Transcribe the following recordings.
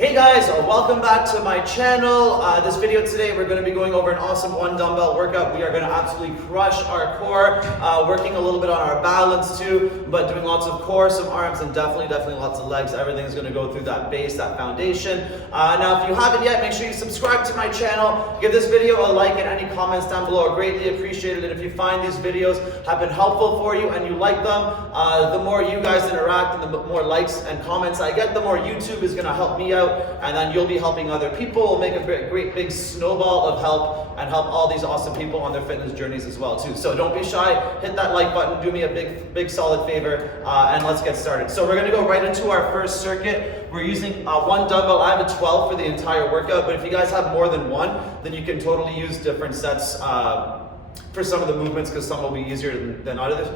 Hey guys, welcome back to my channel. This video today we're going to be going over an awesome one dumbbell workout. We are going to absolutely crush our core, working a little bit on our balance too, but doing lots of core, some arms, and definitely lots of legs. Everything is going to go through that base, that foundation. Now if you haven't yet, make sure you subscribe to my channel, give this video a like, and any comments down below are greatly appreciated. And if you find these videos have been helpful for you and you like them, the more you guys interact and the more likes and comments I get, the more YouTube is going to help me out, and then you'll be helping other people. We'll make a great big snowball of help and help all these awesome people on their fitness journeys as well too. So don't be shy, hit that like button, do me a big solid favor, and let's get started. So we're gonna go right into our first circuit. We're using one dumbbell. I have a 12 for the entire workout, but if you guys have more than one, then you can totally use different sets for some of the movements, because some will be easier than others.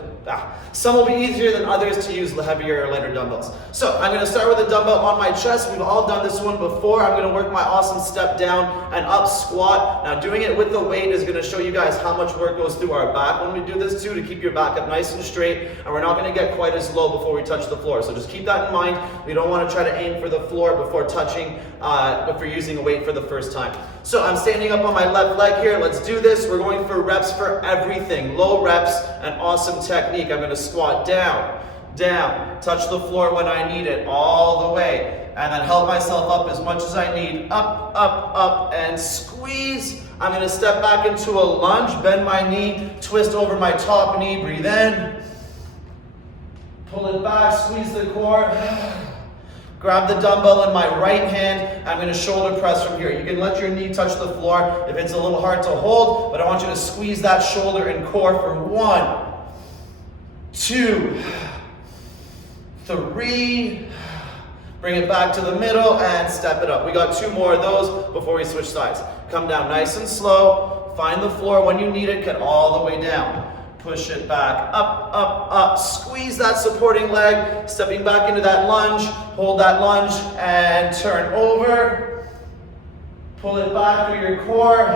Some will be easier than others to use the heavier or lighter dumbbells. So I'm going to start with a dumbbell on my chest. We've all done this one before. I'm going to work my awesome step down and up squat. Now doing it with the weight is going to show you guys how much work goes through our back when we do this too, to keep your back up nice and straight, and we're not going to get quite as low before we touch the floor. So just keep that in mind. We don't want to try to aim for the floor before touching, if you're using a weight for the first time. So I'm standing up on my left leg here. Let's do this. We're going for reps for everything. Low reps and awesome technique. I'm going to squat down, touch the floor when I need it, all the way, and then help myself up as much as I need. Up, and squeeze. I'm going to step back into a lunge, bend my knee, twist over my top knee, breathe in, pull it back, squeeze the core. Grab the dumbbell in my right hand. I'm going to shoulder press from here. You can let your knee touch the floor if it's a little hard to hold, but I want you to squeeze that shoulder and core for 1, 2, 3. Bring it back to the middle and step it up. We got 2 more of those before we switch sides. Come down nice and slow. Find the floor when you need it. Get all the way down. Push it back, up, squeeze that supporting leg, stepping back into that lunge, hold that lunge, and turn over. Pull it back through your core.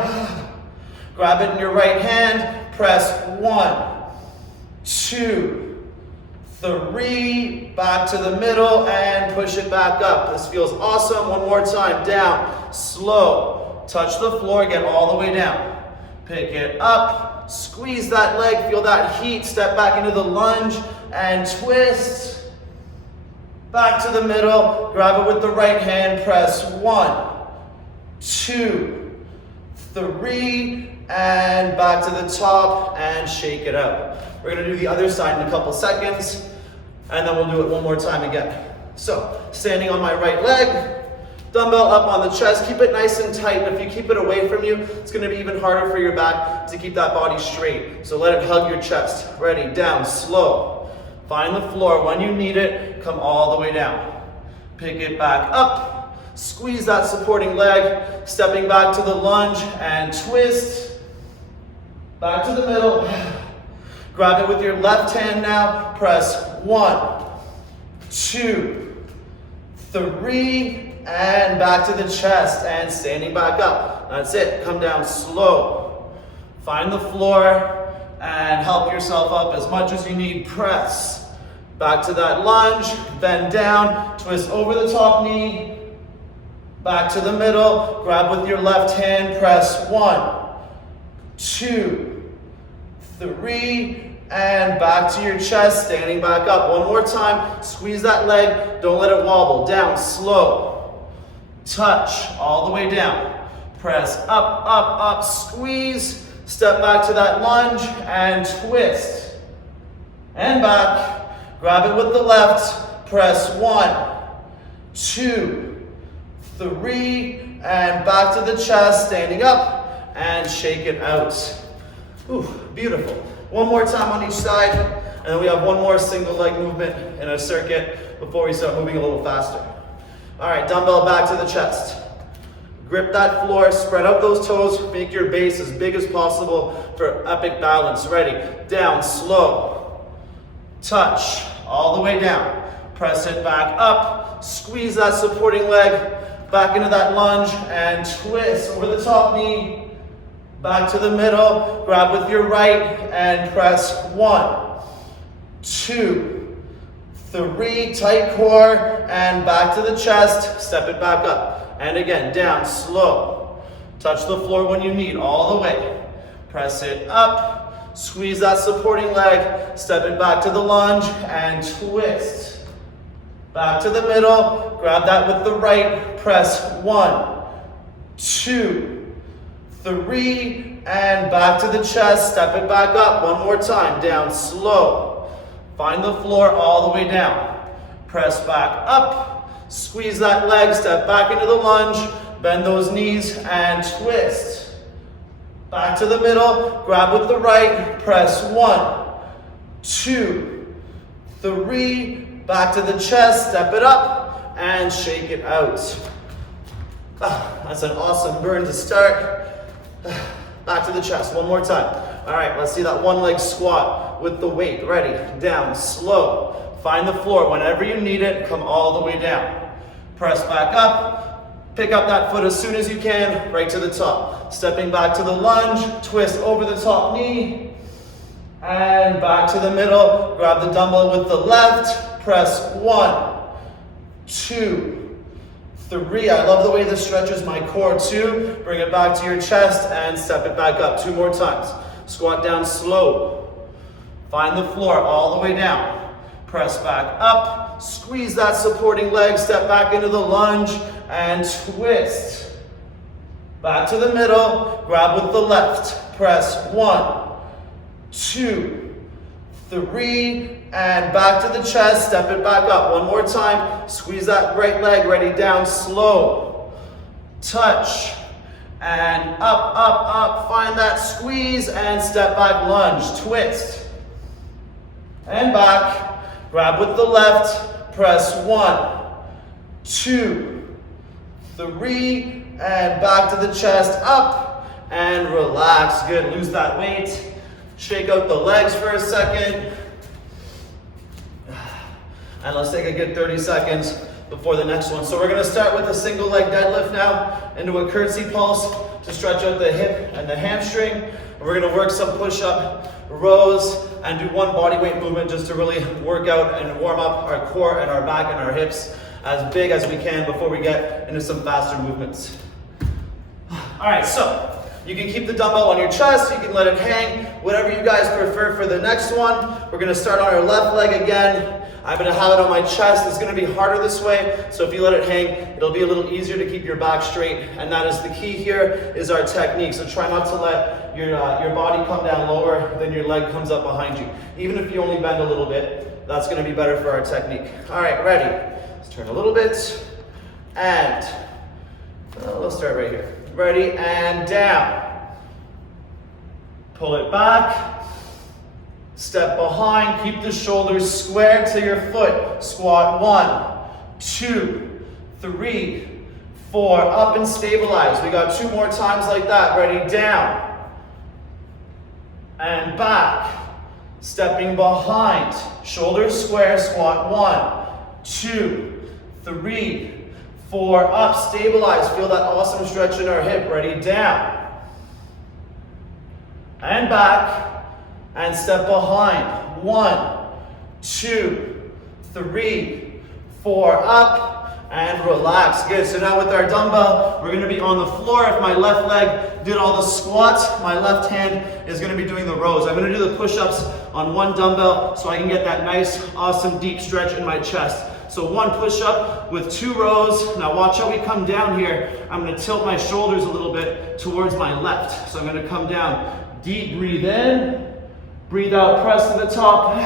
Grab it in your right hand, press 1, 2, 3, back to the middle, and push it back up. This feels awesome. One more time, down, slow, touch the floor, get all the way down. Pick it up, squeeze that leg, feel that heat, step back into the lunge and twist. Back to the middle, grab it with the right hand, press 1, 2, 3, and back to the top and shake it out. We're gonna do the other side in a couple seconds, and then we'll do it one more time again. So, standing on my right leg, dumbbell up on the chest, keep it nice and tight. If you keep it away from you, it's going to be even harder for your back to keep that body straight. So let it hug your chest. Ready, down, slow. Find the floor. When you need it, come all the way down. Pick it back up. Squeeze that supporting leg. Stepping back to the lunge and twist. Back to the middle. Grab it with your left hand now. Press 1, 2, 3, and back to the chest and standing back up. That's it. Come down slow. Find the floor and help yourself up as much as you need. Press. Back to that lunge. Bend down. Twist over the top knee. Back to the middle. Grab with your left hand. Press 1, 2, 3. And back to your chest. Standing back up. One more time. Squeeze that leg. Don't let it wobble. Down slow. Touch all the way down. Press up, squeeze. Step back to that lunge and twist. And back. Grab it with the left. Press 1, 2, 3, and back to the chest. Standing up and shake it out. Ooh, beautiful. One more time on each side, and then we have one more single leg movement in a circuit before we start moving a little faster. All right, dumbbell back to the chest. Grip that floor, spread out those toes, make your base as big as possible for epic balance. Ready, down, slow. Touch, all the way down. Press it back up, squeeze that supporting leg, back into that lunge, and twist over the top knee. Back to the middle, grab with your right, and press 1, 2, 3, tight core, and back to the chest, step it back up. And again, down, slow. Touch the floor when you need, all the way. Press it up, squeeze that supporting leg, step it back to the lunge, and twist. Back to the middle, grab that with the right, press 1, 2, 3, and back to the chest, step it back up, one more time, down, slow. Find the floor all the way down. Press back up, squeeze that leg, step back into the lunge, bend those knees, and twist. Back to the middle, grab with the right, press 1, 2, 3, back to the chest, step it up, and shake it out. That's an awesome burn to start. Back to the chest, one more time. All right, let's see that one leg squat with the weight. Ready, down, slow. Find the floor, whenever you need it, come all the way down. Press back up. Pick up that foot as soon as you can, right to the top. Stepping back to the lunge, twist over the top knee, and back to the middle. Grab the dumbbell with the left, press 1, 2, 3. I love the way this stretches my core too. Bring it back to your chest and step it back up 2 more times. Squat down slow. Find the floor all the way down. Press back up, squeeze that supporting leg, step back into the lunge, and twist. Back to the middle, grab with the left, press 1, 2, 3, and back to the chest, step it back up. One more time, squeeze that right leg, ready, down, slow. Touch, and up, up, up, find that squeeze, and step back, lunge, twist. And back, grab with the left, press 1, 2, 3, and back to the chest, up, and relax. Good, lose that weight. Shake out the legs for a second. And let's take a good 30 seconds before the next one. So we're gonna start with a single leg deadlift now into a curtsy pulse to stretch out the hip and the hamstring. And we're gonna work some push-up rows and do one body weight movement just to really work out and warm up our core and our back and our hips as big as we can before we get into some faster movements. All right, so you can keep the dumbbell on your chest, you can let it hang, whatever you guys prefer for the next one. We're gonna start on our left leg again. I'm gonna have it on my chest. It's gonna be harder this way, so if you let it hang, it'll be a little easier to keep your back straight, and that is the key here, is our technique. So try not to let your body come down lower than your leg comes up behind you. Even if you only bend a little bit, that's gonna be better for our technique. All right, ready? Let's turn a little bit, and let's start right here. Ready, and down. Pull it back. Step behind, keep the shoulders square to your foot. Squat 1, 2, 3, 4, up and stabilize. We got 2 more times like that. Ready, down. And back. Stepping behind, shoulders square, squat 1, 2, 3, 4, up, stabilize. Feel that awesome stretch in our hip. Ready, down. And back. And step behind. 1, 2, 3, 4, up, and relax. Good. So now with our dumbbell, we're going to be on the floor. If my left leg did all the squats, my left hand is going to be doing the rows. I'm going to do the push-ups on one dumbbell so I can get that nice, awesome, deep stretch in my chest. So 1 push-up with 2 rows. Now watch how we come down here. I'm going to tilt my shoulders a little bit towards my left. So I'm going to come down. Deep breathe in. Breathe out, press to the top,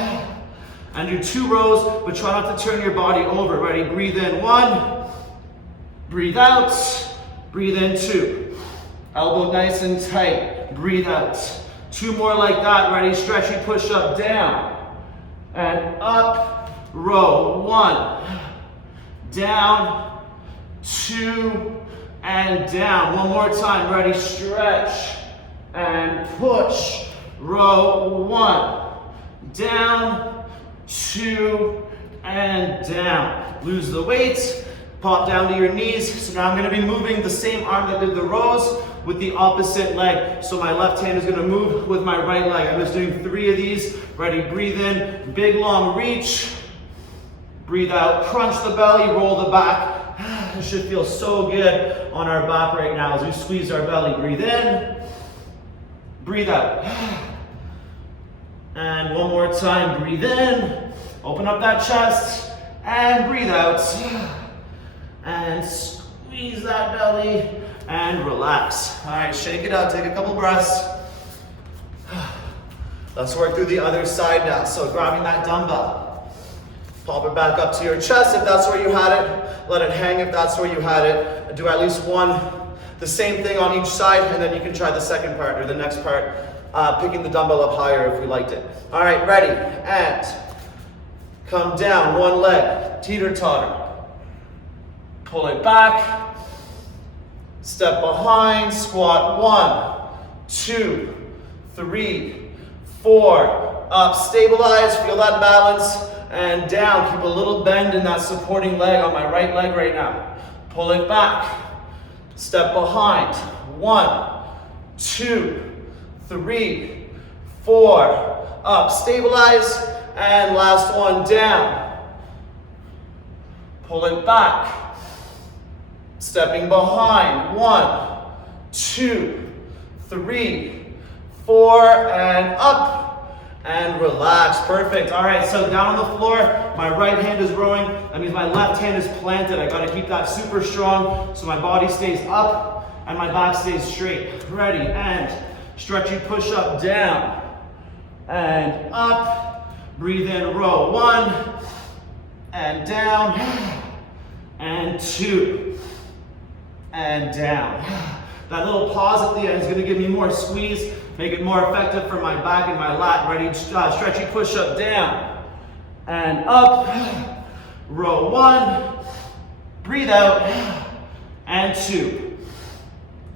and do 2 rows, but try not to turn your body over. Ready, breathe in 1, breathe out, breathe in 2. Elbow nice and tight, breathe out. 2 more like that, ready, stretchy push up, down, and up, row, 1, down, 2, and down. 1 more time, ready, stretch, and push. Row 1, down, 2, and down. Lose the weight, pop down to your knees. So now I'm going to be moving the same arm that did the rows with the opposite leg. So my left hand is going to move with my right leg. I'm just doing 3 of these. Ready, breathe in, big long reach. Breathe out, crunch the belly, roll the back. It should feel so good on our back right now as we squeeze our belly. Breathe in, breathe out. And one more time, breathe in, open up that chest, and breathe out. And squeeze that belly, and relax. All right, shake it out, take a couple breaths. Let's work through the other side now. So grabbing that dumbbell, pop it back up to your chest if that's where you had it. Let it hang if that's where you had it. Do at least one, the same thing on each side, and then you can try the second part or the next part, picking the dumbbell up higher if you liked it. All right, ready, and come down, one leg, teeter-totter. Pull it back, step behind, squat, 1, 2, 3, 4, up, stabilize, feel that balance, and down. Keep a little bend in that supporting leg on my right leg right now. Pull it back, step behind, 1, 2, 3, 4, up, stabilize, and last one, down. Pull it back, stepping behind, 1, 2, 3, 4, and up. And relax, perfect. All right, so down on the floor, my right hand is rowing. That means my left hand is planted. I gotta keep that super strong so my body stays up and my back stays straight. Ready, and stretchy push up, down, and up. Breathe in, row, 1, and down, and 2, and down. That little pause at the end is gonna give me more squeeze, make it more effective for my back and my lat. Ready, stretchy push up, down, and up. Row 1, breathe out, and 2,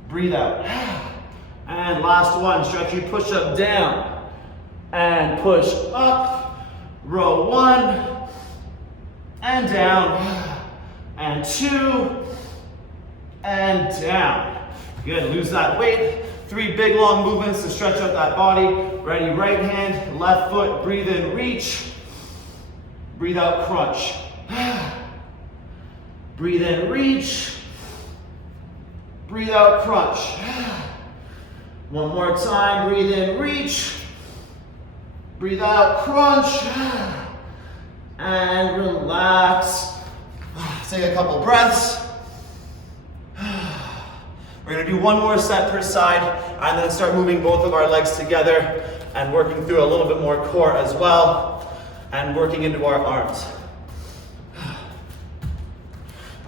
breathe out. And last one, stretchy push up, down, and push up. Row 1, and down, and 2, and down. Good, lose that weight. 3 big long movements to stretch out that body. Ready, right hand, left foot, breathe in, reach. Breathe out, crunch. Breathe in, reach. Breathe out, crunch. One more time, breathe in, reach. Breathe out, crunch. And relax. Take a couple breaths. We're gonna do one more set per side and then start moving both of our legs together and working through a little bit more core as well and working into our arms.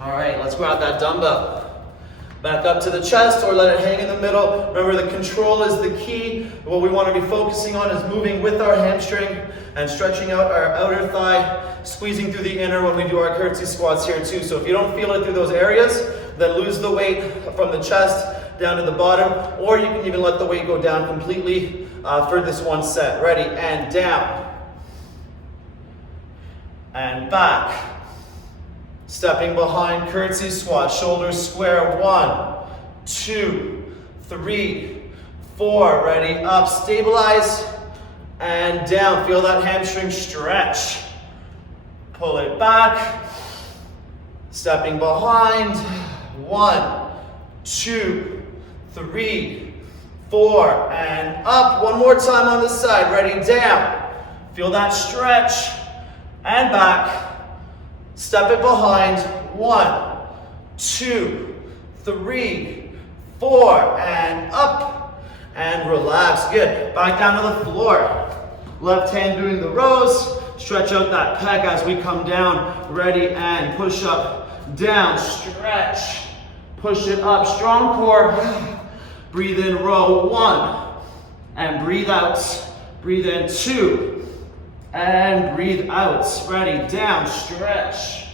All right, let's grab that dumbbell. Back up to the chest or let it hang in the middle. Remember, the control is the key. What we want to be focusing on is moving with our hamstring and stretching out our outer thigh, squeezing through the inner when we do our curtsy squats here too. So if you don't feel it through those areas, then lose the weight from the chest down to the bottom, or you can even let the weight go down completely for this one set. Ready, and down, and back. Stepping behind, curtsy squat, shoulders square, 1, 2, 3, 4, ready, up, stabilize, and down. Feel that hamstring stretch. Pull it back, stepping behind, 1, 2, 3, 4, and up. One more time on this side, ready, down. Feel that stretch, and back. Step it behind, 1, 2, 3, 4, and up, and relax. Good, back down to the floor. Left hand doing the rows. Stretch out that pec as we come down. Ready, and push up, down, stretch. Push it up, strong core. Breathe in, row 1, and breathe out. Breathe in, 2, and breathe out. Ready, down, stretch,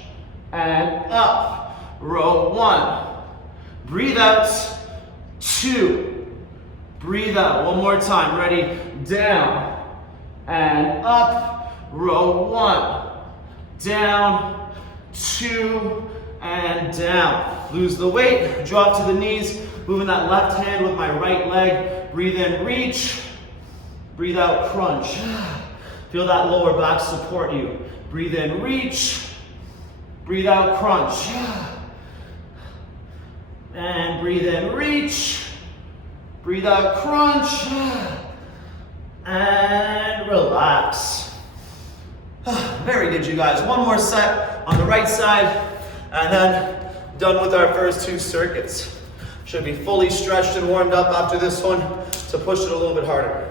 and up. Row 1, breathe out, 2, breathe out. One more time, ready, down, and up. Row 1, down, 2, and down. Lose the weight, drop to the knees, moving that left hand with my right leg. Breathe in, reach, breathe out, crunch. Feel that lower back support you. Breathe in, reach, Breathe out, crunch. And breathe in, reach. Breathe out, crunch. And relax. Very good, you guys. One more set on the right side, and then done with our first 2 circuits. Should be fully stretched and warmed up after this one to push it a little bit harder.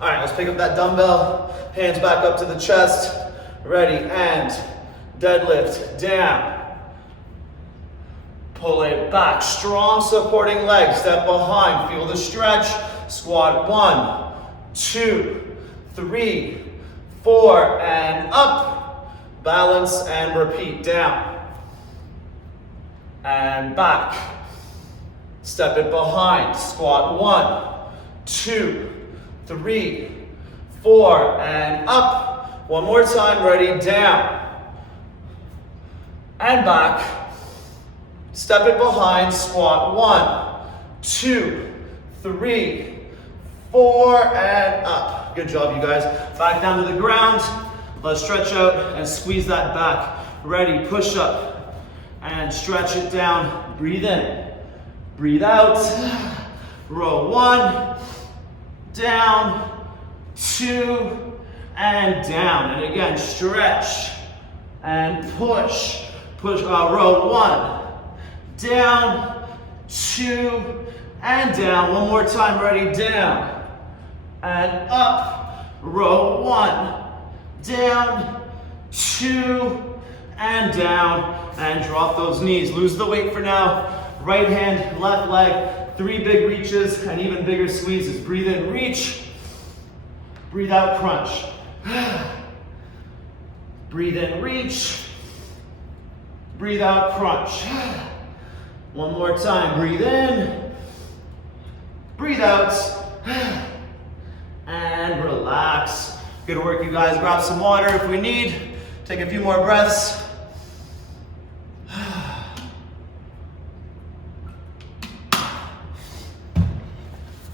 All right, let's pick up that dumbbell. Hands back up to the chest. Ready, and deadlift down. Pull it back. Strong supporting leg. Step behind. Feel the stretch. Squat 1, 2, 3, 4, and up. Balance and repeat. Down. And back. Step it behind. Squat 1, 2, 3, 4, and up. One more time. Ready, down. And back. Step it behind. Squat 1, 2, 3, 4, and up. Good job, you guys. Back down to the ground. Let's stretch out and squeeze that back. Ready, push up and stretch it down. Breathe in, breathe out. Row 1, down, 2, and down. And again, stretch and push. Push, row 1, down, 2, and down. One more time, ready, down, and up. Row 1, down, 2, and down. And drop those knees. Lose the weight for now. Right hand, left leg, 3 big reaches and even bigger squeezes. Breathe in, reach. Breathe out, crunch. Breathe in, reach. Breathe out, crunch. One more time, breathe in. Breathe out. And relax. Good work, you guys. Grab some water if we need. Take a few more breaths.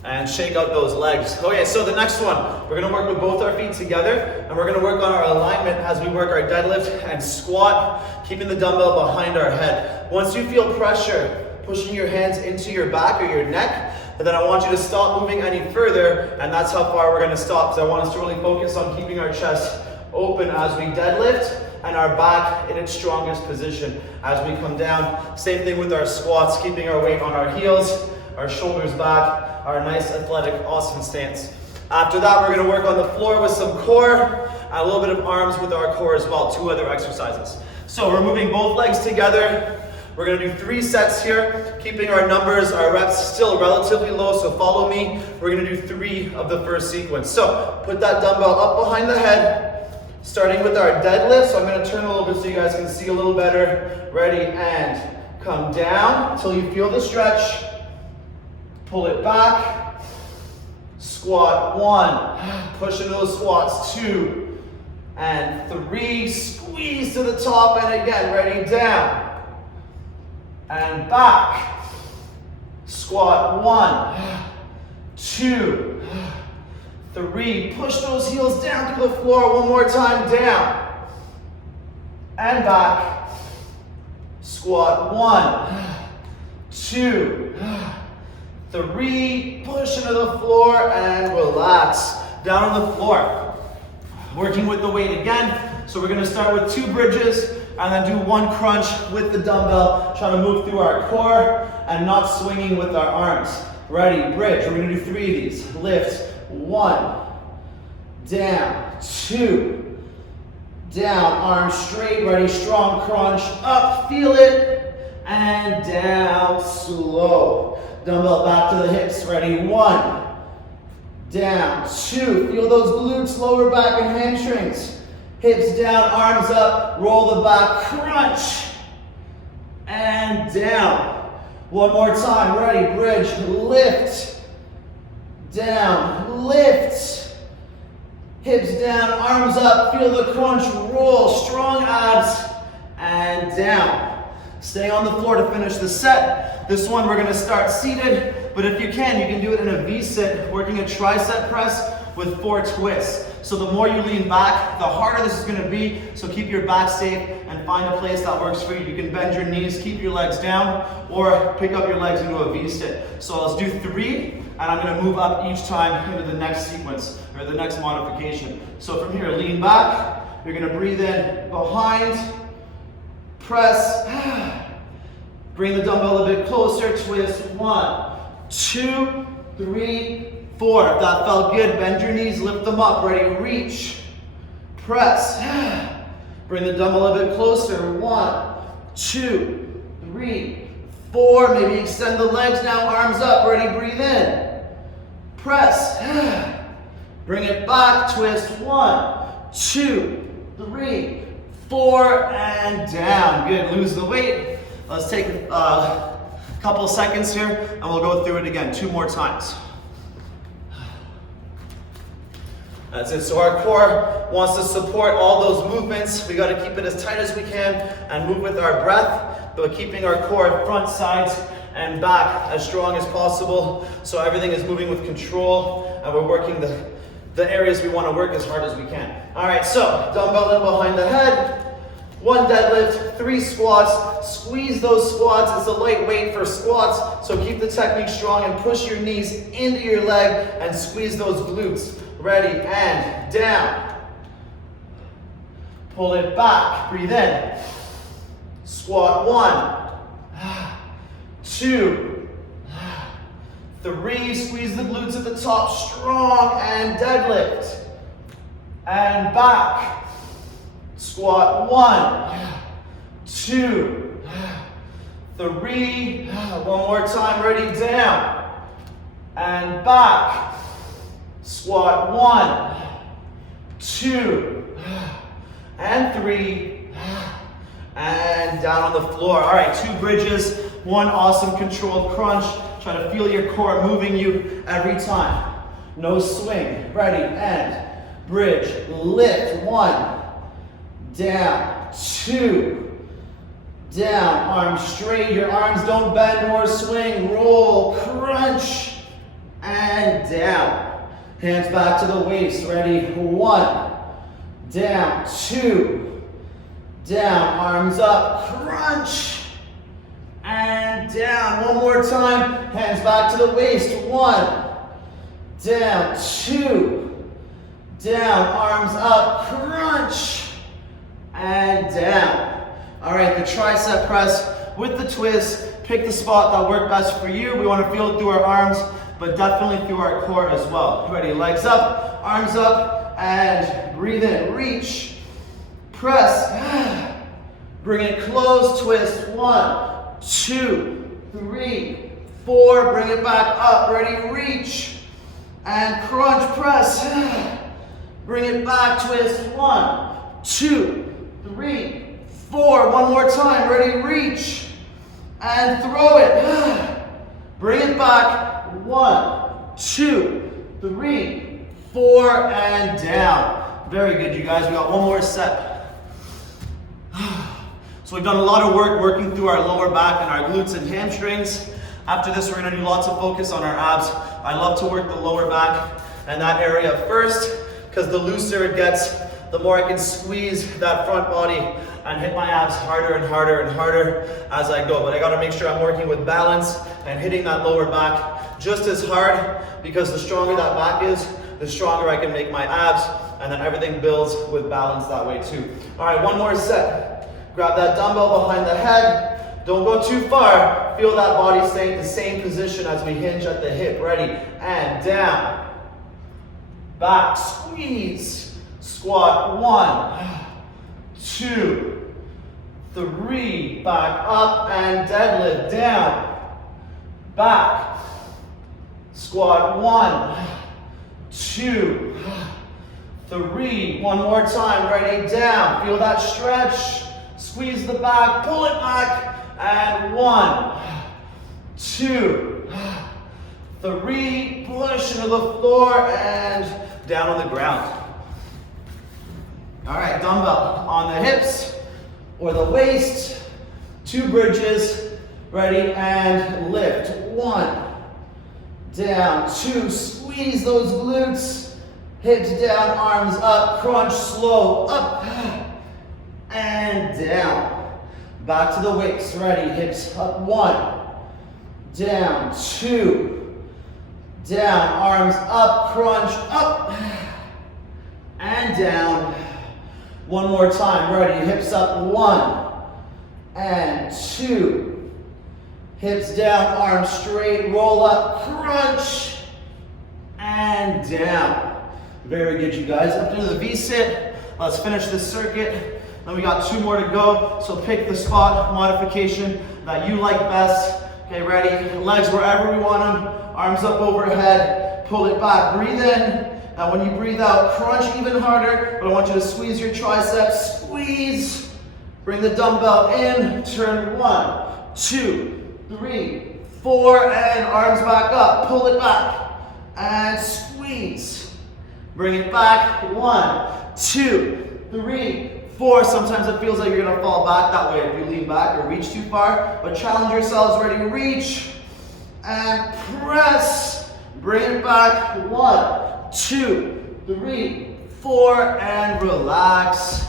And shake out those legs. Okay, so the next one, we're gonna work with both our feet together, and we're gonna work on our alignment as we work our deadlift and squat, keeping the dumbbell behind our head. Once you feel pressure pushing your hands into your back or your neck, then I want you to stop moving any further, and that's how far we're gonna stop. So I want us to really focus on keeping our chest open as we deadlift and our back in its strongest position as we come down. Same thing with our squats, keeping our weight on our heels, our shoulders back, our nice athletic awesome stance. After that, we're gonna work on the floor with some core, and a little bit of arms with our core as well, 2 other exercises. So we're moving both legs together. We're gonna do 3 sets here, keeping our numbers, our reps still relatively low, so follow me. We're gonna do 3 of the first sequence. So put that dumbbell up behind the head, starting with our deadlift. So I'm gonna turn a little bit so you guys can see a little better. Ready, and come down until you feel the stretch. Pull it back. Squat 1. Push into those squats. 2 and 3. Squeeze to the top, and again, ready, down. And back. Squat 1, 2, 3. Push those heels down to the floor. One more time, down. And back. Squat 1, 2, 3, push into the floor and relax. Down on the floor. Working with the weight again. So we're gonna start with 2 bridges and then do 1 crunch with the dumbbell, trying to move through our core and not swinging with our arms. Ready, bridge. We're gonna do 3 of these. Lift, 1, down, 2, down, arms straight, ready, strong crunch, up, feel it, and down, slow. Dumbbell back to the hips, ready, 1, down, 2, feel those glutes, lower back and hamstrings. Hips down, arms up, roll the back, crunch, and down. One more time, ready, bridge, lift, down, lift. Hips down, arms up, feel the crunch, roll, strong abs, and down. Stay on the floor to finish the set. This one we're gonna start seated, but if you can do it in a V-sit, working a tricep press with 4 twists. So the more you lean back, the harder this is going to be. So keep your back safe and find a place that works for you. You can bend your knees, keep your legs down, or pick up your legs and go a V-sit. So let's do 3, and I'm going to move up each time into the next sequence, or the next modification. So from here, lean back. You're going to breathe in behind, press, bring the dumbbell a bit closer, twist, 1, 2, 3, 4. If that felt good, bend your knees, lift them up, ready, reach, press, bring the dumbbell a bit closer, 1, 2, 3, 4, maybe extend the legs now, arms up, ready, breathe in, press, bring it back, twist, 1, 2, 3, 4, and down. Good, lose the weight. Let's take a couple seconds here and we'll go through it again 2 more times. That's it. So our core wants to support all those movements. We got to keep it as tight as we can and move with our breath, but keeping our core front, sides, and back as strong as possible. So everything is moving with control and we're working the areas we want to work as hard as we can. All right, so dumbbell in behind the head. 1 deadlift, 3 squats. Squeeze those squats. It's a light weight for squats, so keep the technique strong and push your knees into your leg and squeeze those glutes. Ready, and down. Pull it back, breathe in. Squat 1, 2, 3, squeeze the glutes at the top, strong, and deadlift. And back. Squat 1, 2, 3, one more time, ready, down, and back. Squat 1, 2, and 3, and down on the floor. All right, 2 bridges, 1 awesome controlled crunch. Try to feel your core moving you every time. No swing, ready, and bridge, lift, 1, down, 2, down, arms straight, your arms don't bend or swing, roll, crunch, and down. Hands back to the waist, ready, 1, down, 2, down, arms up, crunch, and down. One more time, hands back to the waist, 1, down, 2, down, arms up, crunch, and down. All right, the tricep press with the twist. Pick the spot that worked best for you. We want to feel it through our arms, but definitely through our core as well. Ready, legs up, arms up, and breathe in, reach, press, bring it close, twist, 1, 2, 3, 4, bring it back up, ready, reach, and crunch, press, bring it back, twist, 1, 2, 3, 4, one more time, ready, reach, and throw it, bring it back, 1, 2, 3, 4, and down. Very good, you guys. We got one more set. So we've done a lot of work working through our lower back and our glutes and hamstrings. After this, we're going to do lots of focus on our abs. I love to work the lower back and that area first, because the looser it gets, the more I can squeeze that front body and hit my abs harder and harder and harder as I go. But I got to make sure I'm working with balance and hitting that lower back just as hard, because the stronger that back is, the stronger I can make my abs, and then everything builds with balance that way too. All right, one more set. Grab that dumbbell behind the head. Don't go too far. Feel that body stay in the same position as we hinge at the hip. Ready, and down. Back, squeeze. Squat, 1, 2, 3, back up, and deadlift, down, back, squat, 1, 2, 3, one more time, ready, down, feel that stretch, squeeze the back, pull it back, and 1, 2, 3, push into the floor, and down on the ground. All right, dumbbell on the hips or the waist, 2 bridges, ready, and lift, 1, down, 2, squeeze those glutes, Hips down, arms up, crunch, slow, up, and down. Back to the weights, ready, hips up, 1, down, 2, down, arms up, crunch, up, and down. One more time, ready, hips up, 1, and 2, hips down, arms straight, roll up, crunch, and down. Very good, you guys. Up to the V-sit. Let's finish this circuit. Then we got 2 more to go. So pick the spot modification that you like best. Okay, ready? Legs wherever we want them. Arms up overhead. Pull it back. Breathe in. Now when you breathe out, crunch even harder. But I want you to squeeze your triceps. Squeeze. Bring the dumbbell in. Turn 1, 2, 3, 4. And arms back up. Pull it back. And squeeze. Bring it back, 1, 2, 3, 4. Sometimes it feels like you're gonna fall back that way if you lean back or reach too far, but challenge yourselves, ready, reach, and press. Bring it back, 1, 2, 3, 4, and relax.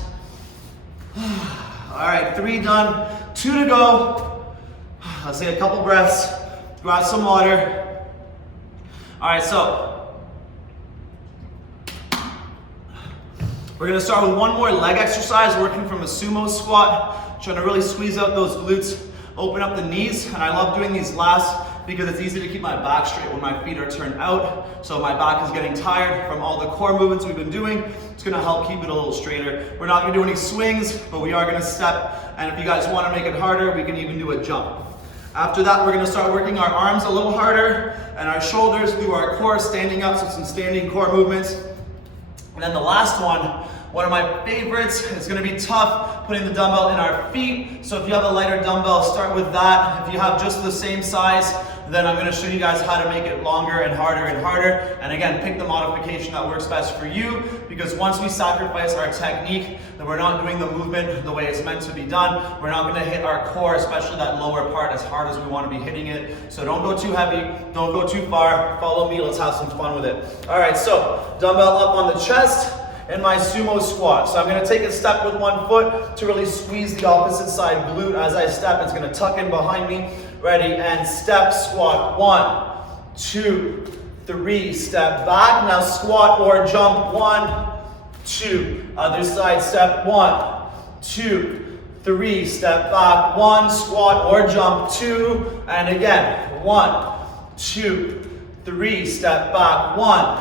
All right, 3 done, 2 to go. Let's take a couple breaths, grab some water. All right, so we're gonna start with one more leg exercise, working from a sumo squat, trying to really squeeze out those glutes, open up the knees, and I love doing these last because it's easy to keep my back straight when my feet are turned out. So my back is getting tired from all the core movements we've been doing. It's gonna help keep it a little straighter. We're not gonna do any swings, but we are gonna step, and if you guys wanna make it harder, we can even do a jump. After that, we're gonna start working our arms a little harder and our shoulders through our core, standing up, so some standing core movements. And then the last one of my favorites, it's gonna be tough putting the dumbbell in our feet. So if you have a lighter dumbbell, start with that. If you have just the same size, then I'm gonna show you guys how to make it longer and harder and harder. And again, pick the modification that works best for you, because once we sacrifice our technique, then we're not doing the movement the way it's meant to be done. We're not gonna hit our core, especially that lower part, as hard as we wanna be hitting it. So don't go too heavy, don't go too far. Follow me, let's have some fun with it. All right, so dumbbell up on the chest in my sumo squat. So I'm gonna take a step with one foot to really squeeze the opposite side glute as I step. It's gonna tuck in behind me. Ready, and step, squat, 1, 2, 3, step back. Now squat or jump, 1, 2. Other side, step, 1, 2, 3, step back, 1, squat or jump, 2, and again, 1, 2, 3, step back, 1,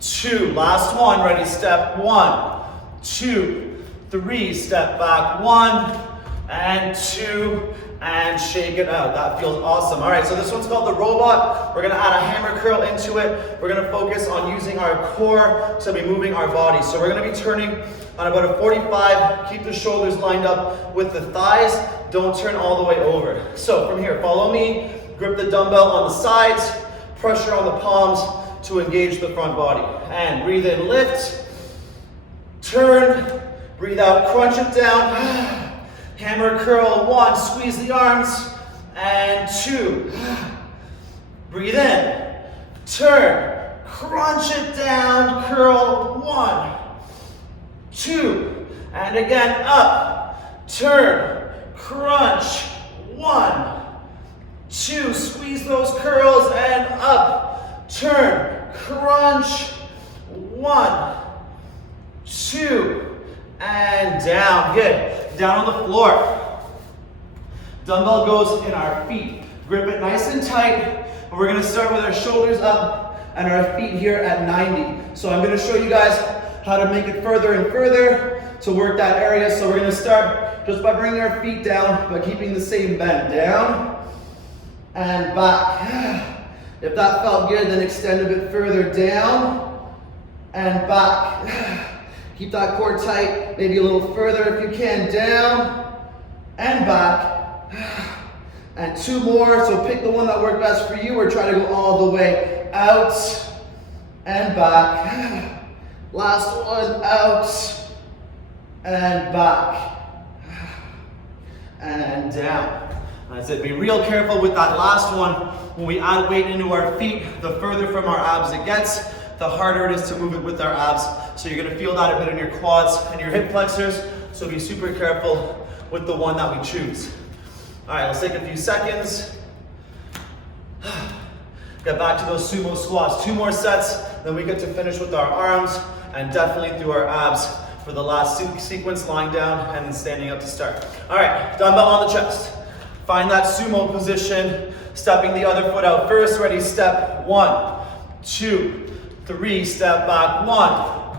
2. Last one, ready, step, 1, 2, 3, step back, 1, and 2, and shake it out. That feels awesome. All right, so this one's called the robot. We're gonna add a hammer curl into it. We're gonna focus on using our core to be moving our body. So we're gonna be turning on about a 45. Keep the shoulders lined up with the thighs. Don't turn all the way over. So from here, follow me. Grip the dumbbell on the sides. Pressure on the palms to engage the front body. And breathe in, lift. Turn. Breathe out, crunch it down. Hammer curl, 1, squeeze the arms, and 2. Breathe in, turn, crunch it down, curl, 1, 2, and again, up, turn, crunch, 1, 2, squeeze those curls, and up, turn, crunch, 1, 2, and down, good. Down on the floor. Dumbbell goes in our feet. Grip it nice and tight. And we're gonna start with our shoulders up and our feet here at 90. So I'm gonna show you guys how to make it further and further to work that area. So we're gonna start just by bringing our feet down, but keeping the same bend. Down and back. If that felt good, then extend a bit further. Down and back. Keep that core tight, maybe a little further if you can. Down and back. And 2 more, so pick the one that worked best for you or try to go all the way out and back. Last one, out and back. And down. That's it. Be real careful with that last one. When we add weight into our feet, the further from our abs it gets, the harder it is to move it with our abs. So you're gonna feel that a bit in your quads and your hip flexors. So be super careful with the one that we choose. All right, let's take a few seconds. Get back to those sumo squats. 2 more sets, then we get to finish with our arms and definitely through our abs for the last sequence, lying down and then standing up to start. All right, dumbbell on the chest. Find that sumo position, stepping the other foot out first. Ready, step 1, 2, 3, step back 1,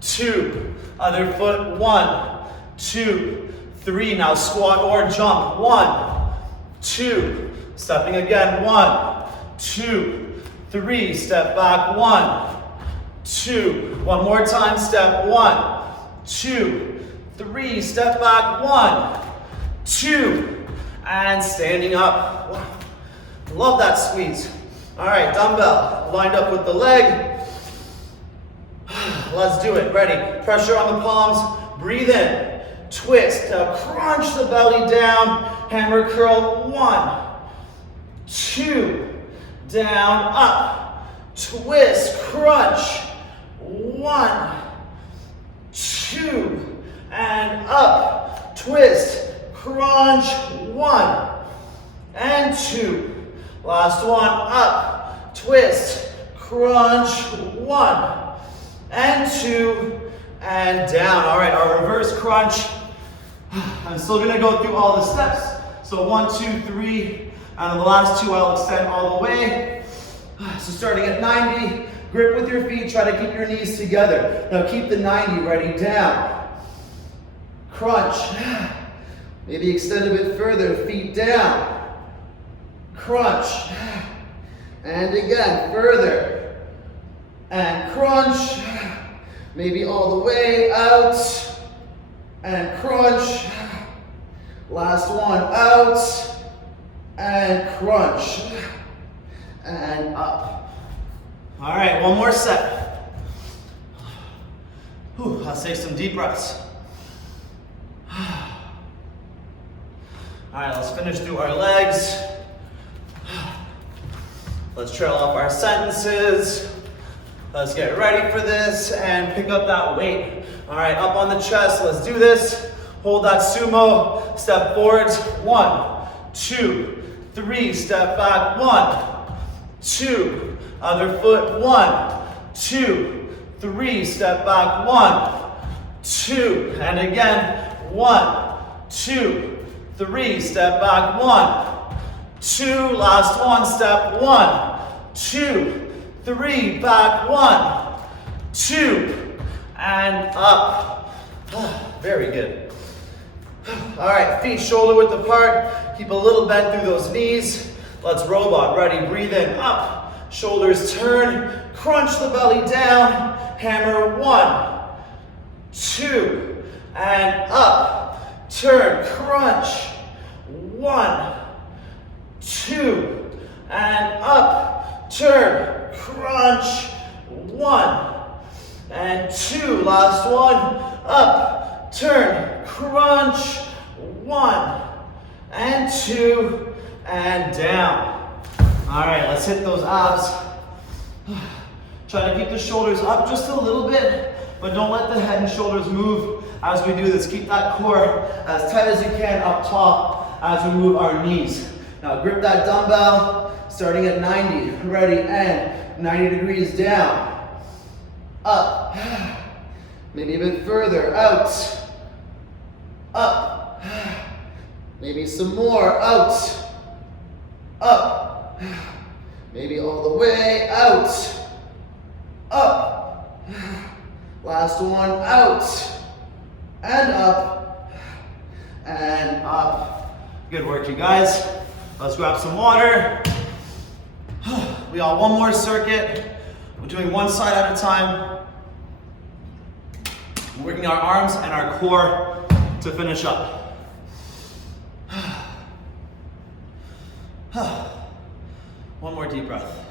2, other foot 1, 2, 3. Now squat or jump. 1, 2, stepping again. 1, 2, 3, step back 1, 2. One more time, step 1, 2, 3, step back 1, 2, and standing up. Wow. Love that squeeze. All right, dumbbell lined up with the leg. Let's do it. Ready? Pressure on the palms. Breathe in. Twist. Now crunch the belly down. Hammer curl. 1, 2. Down, up. Twist. Crunch. 1, 2. And up. Twist. Crunch. 1 and 2. Last one. Up. Twist. Crunch. 1 and 2. And down. All right, our reverse crunch. I'm still gonna go through all the steps. So 1, 2, 3, and the last 2 I'll extend all the way. So starting at 90, grip with your feet, try to keep your knees together. Now keep the 90, ready, down. Crunch. Maybe extend a bit further, feet down. Crunch. And again, further. And crunch. Maybe all the way out, and crunch. Last one, out, and crunch, and up. All right, one more set. Whew, let's take some deep breaths. All right, let's finish through our legs. Let's trail off our sentences. Let's get ready for this and pick up that weight. All right, up on the chest, let's do this. Hold that sumo, step forwards. 1, 2, 3, step back. 1, 2, other foot. 1, 2, 3, step back. 1, 2, and again. 1, 2, 3, step back. 1, 2, last one, step. 1, 2, 3, back. 1, 2, and up. Very good. All right, feet shoulder width apart. Keep a little bend through those knees. Let's robot. Ready? Breathe in. Up. Shoulders turn. Crunch the belly down. Hammer. 1, 2, and up. Turn. Crunch. 1, 2, and up. Turn. Crunch. 1 and 2. Last one. Up. Turn. Crunch. 1 and 2 and down. All right, let's hit those abs. Try to keep the shoulders up just a little bit, but don't let the head and shoulders move as we do this. Keep that core as tight as you can up top as we move our knees. Now grip that dumbbell, starting at 90. Ready, and 90 degrees down. Up. Maybe a bit further. Out. Up. Maybe some more. Out. Up. Maybe all the way. Out. Up. Last one. Out. And up. And up. Good work, you guys. Let's grab some water. We got one more circuit. We're doing one side at a time. We're working our arms and our core to finish up. One more deep breath.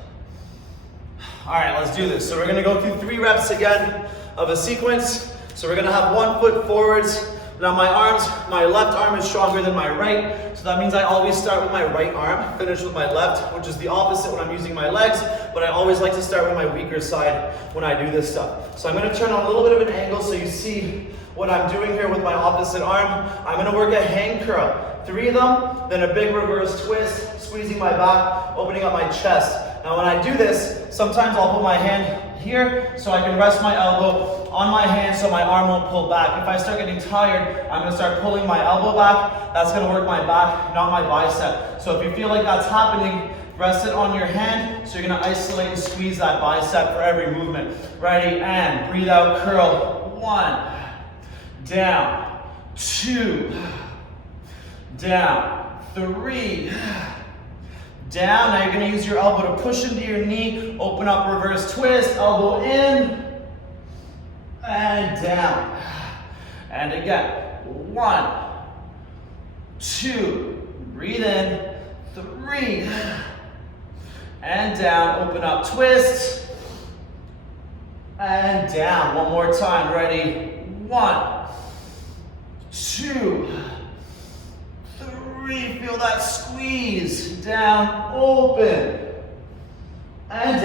All right, let's do this. So we're gonna go through 3 reps again of a sequence. So we're gonna have 1 foot forwards. We're Now my arms, my left arm is stronger than my right, so that means I always start with my right arm, finish with my left, which is the opposite when I'm using my legs, but I always like to start with my weaker side when I do this stuff. So I'm going to turn on a little bit of an angle so you see what I'm doing here with my opposite arm. I'm going to work a hang curl. 3 of them, then a big reverse twist, squeezing my back, opening up my chest. Now when I do this, sometimes I'll put my hand here so I can rest my elbow on my hand so my arm won't pull back. If I start getting tired, I'm going to start pulling my elbow back. That's going to work my back, not my bicep. So if you feel like that's happening, rest it on your hand so you're going to isolate and squeeze that bicep for every movement. Ready, and breathe out, curl. 1, down, 2, down, 3, down. Now you're going to use your elbow to push into your knee, open up, reverse twist, elbow in, and down. And again, 1, 2, breathe in, 3, and down, open up, twist, and down. One more time, ready, 1, 2, 3, feel that squeeze, down, open, and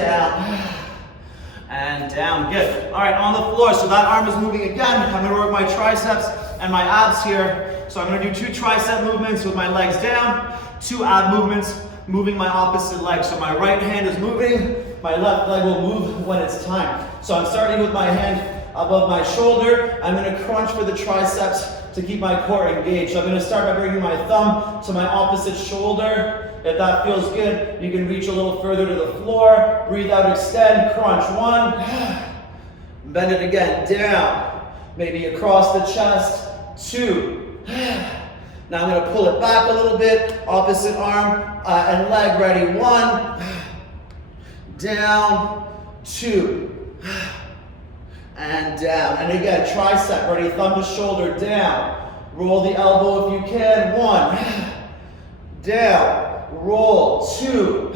down, good. All right, on the floor, so that arm is moving again. I'm gonna work my triceps and my abs here. So I'm gonna do 2 tricep movements with my legs down, 2 ab movements, moving my opposite leg. So my right hand is moving, my left leg will move when it's time. So I'm starting with my hand above my shoulder. I'm gonna crunch for the triceps to keep my core engaged. So I'm going to start by bringing my thumb to my opposite shoulder. If that feels good, you can reach a little further to the floor. Breathe out, extend, crunch. 1, bend it again, down, maybe across the chest. 2, now I'm going to pull it back a little bit, opposite arm and leg, ready. 1, down, 2, and down. And again, tricep, ready, thumb to shoulder, down. Roll the elbow if you can. 1, down, roll. 2,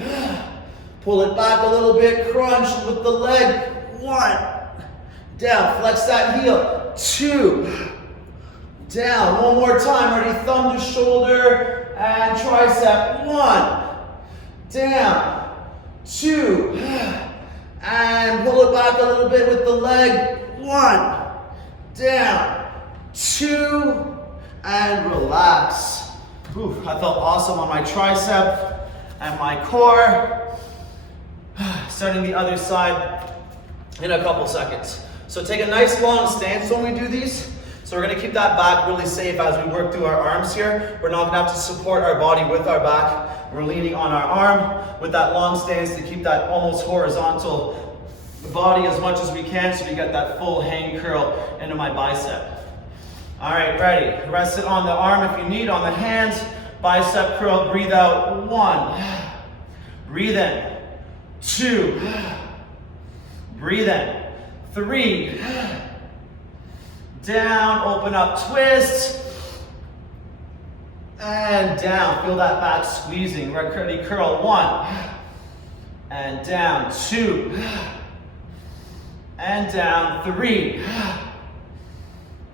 pull it back a little bit, crunch with the leg. 1, down, flex that heel. 2, down. One more time, ready, thumb to shoulder and tricep. 1, down, 2, and pull it back a little bit with the leg. 1, down, 2, and relax. Whew, I felt awesome on my tricep and my core. Starting the other side in a couple seconds. So take a nice long stance when we do these. So we're gonna keep that back really safe as we work through our arms here. We're not gonna have to support our body with our back. We're leaning on our arm with that long stance to keep that almost horizontal body as much as we can so we get that full hang curl into my bicep. All right, ready. Rest it on the arm if you need, on the hands. Bicep curl, breathe out. 1, breathe in. 2, breathe in. 3, down, open up, twist, and down. Feel that back squeezing. Ready, curl. 1, and down. 2, and down. 3,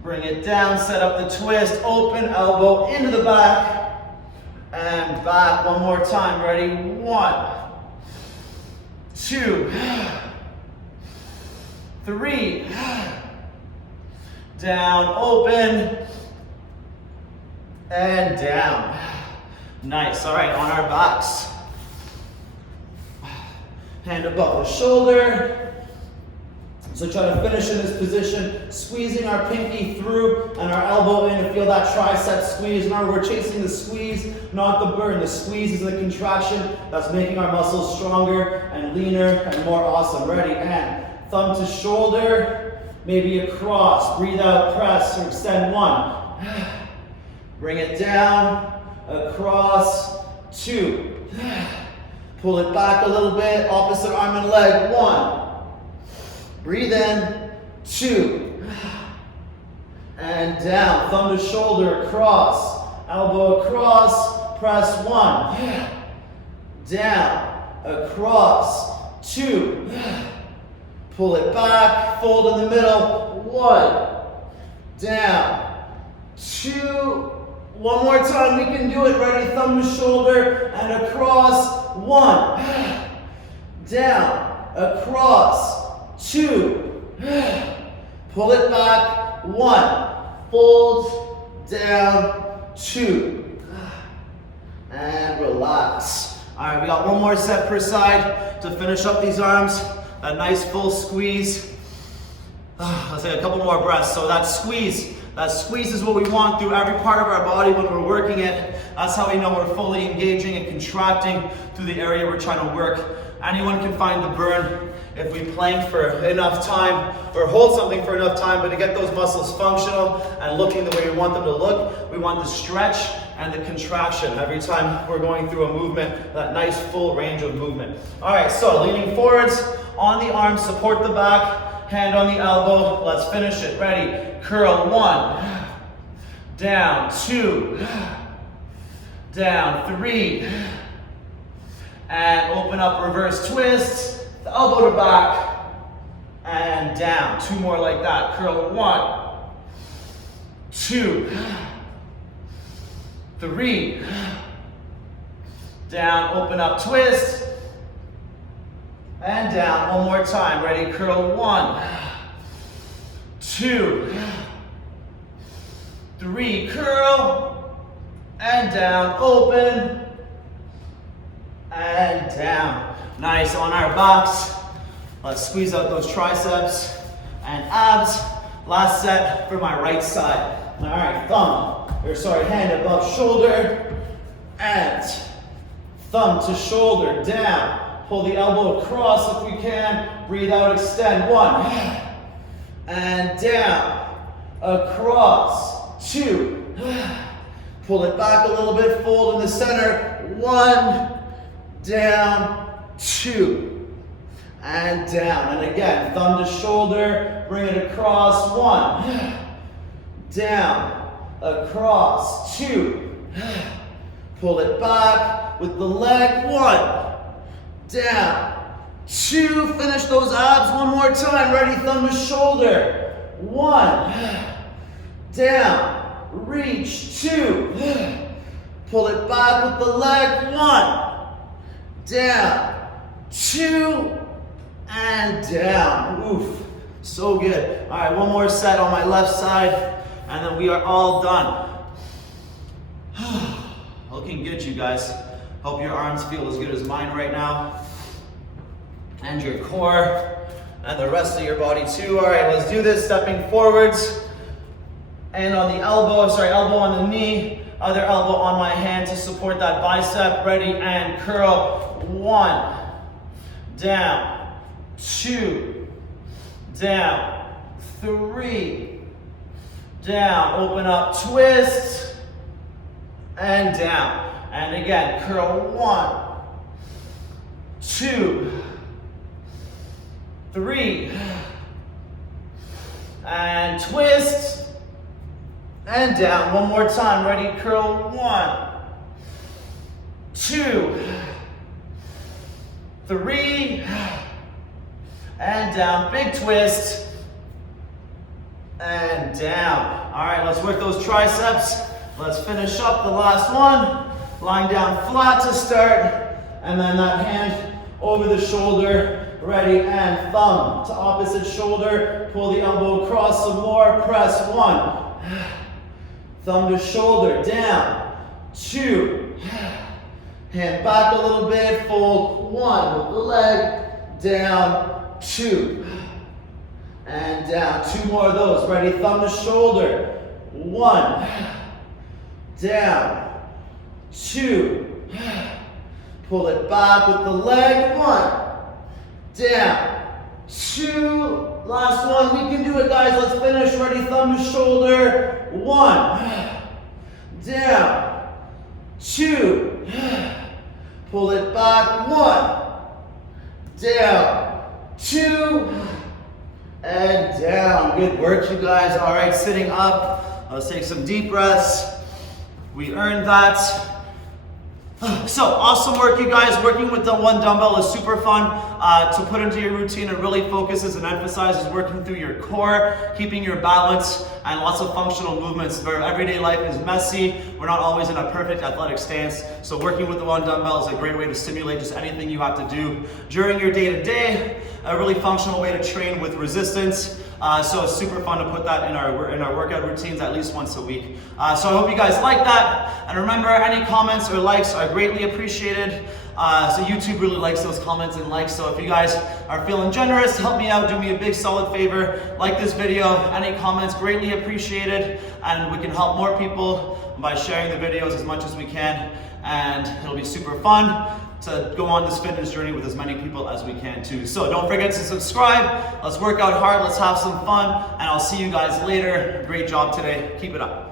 bring it down, set up the twist, open, elbow into the back, and back. One more time, ready? 1, 2, 3, down, open, and down. Nice, all right, on our backs. Hand above the shoulder. So try to finish in this position, squeezing our pinky through and our elbow in to feel that tricep squeeze. Remember, we're chasing the squeeze, not the burn. The squeeze is the contraction that's making our muscles stronger and leaner and more awesome. Ready, and thumb to shoulder, maybe across. Breathe out, press, or extend. 1. Bring it down, across. 2. Pull it back a little bit, opposite arm and leg. 1. Breathe in. 2. And down. Thumb to shoulder, across. Elbow across. Press. 1. Down. Across. 2. Pull it back. Fold in the middle. 1. Down. 2. One more time, we can do it. Ready, thumb to shoulder and across. 1. Down, across. 2. Pull it back. 1. Fold, down, 2. And relax. All right, we got one more set per side to finish up these arms. A nice full squeeze. Let's take a couple more breaths. So that squeeze is what we want through every part of our body when we're working it. That's how we know we're fully engaging and contracting through the area we're trying to work. Anyone can find the burn if we plank for enough time or hold something for enough time, but to get those muscles functional and looking the way we want them to look, we want the stretch and the contraction every time we're going through a movement, that nice full range of movement. All right, so leaning forwards on the arms, support the back, hand on the elbow. Let's finish it. Ready? Curl. 1. Down. 2. Down. 3. And open up, reverse twist. The elbow to back. And down. 2 more like that. Curl. 1. 2. 3. Down. Open up, twist. And down. One more time. Ready? Curl. 1. 2. 3. Curl. And down. Open. And down. Nice. On our backs, let's squeeze out those triceps and abs. Last set for my right side. All right, hand above shoulder and thumb to shoulder, down. Pull the elbow across if we can. Breathe out, extend. 1. And down. Across. 2. Pull it back a little bit, fold in the center. 1. Down. 2. And down. And again, thumb to shoulder, bring it across. 1. Down. Across. 2. Pull it back with the leg. 1. Down. 2. Finish those abs one more time. Ready? Thumb to shoulder. 1. Down. Reach. 2. Pull it back with the leg. 1. Down. 2. And down. Oof. So good. All right, one more set on my left side, and then we are all done. Looking good, you guys. Hope your arms feel as good as mine right now. And your core, and the rest of your body too. All right, let's do this. Stepping forwards, and on the elbow on the knee, other elbow on my hand to support that bicep. Ready, and curl. 1. Down. 2. Down. 3. Down. Open up, twist, and down. And again, curl. 1. 2. 3. And twist. And down. One more time. Ready? Curl. 1. 2. 3. And down. Big twist. And down. All right, let's work those triceps. Let's finish up the last one. Lying down flat to start. And then that hand over the shoulder. Ready, and thumb to opposite shoulder. Pull the elbow across some more. Press. 1. Thumb to shoulder, down. 2. Hand back a little bit. Fold. 1 with the leg. Down. 2. And down. 2 more of those. Ready, thumb to shoulder. 1. Down. 2. Pull it back with the leg. 1. Down. 2. Last one. We can do it, guys. Let's finish. Ready? Thumb to shoulder. 1. Down. 2. Pull it back. 1. Down. 2. And down. Good work, you guys. All right, sitting up. Let's take some deep breaths. We earned that. So awesome work, you guys. Working with the one dumbbell is super fun to put into your routine. It really focuses and emphasizes working through your core, keeping your balance, and lots of functional movements. Where everyday life is messy, we're not always in a perfect athletic stance. So working with the one dumbbell is a great way to simulate just anything you have to do during your day-to-day. A really functional way to train with resistance. So it's super fun to put that in our workout routines at least once a week. So I hope you guys like that. And remember, any comments or likes are greatly appreciated. So YouTube really likes those comments and likes. So if you guys are feeling generous, help me out, do me a big solid favor. Like this video, any comments greatly appreciated. And we can help more people by sharing the videos as much as we can. And it'll be super fun to go on this fitness journey with as many people as we can too. So don't forget to subscribe. Let's work out hard. Let's have some fun. And I'll see you guys later. Great job today. Keep it up.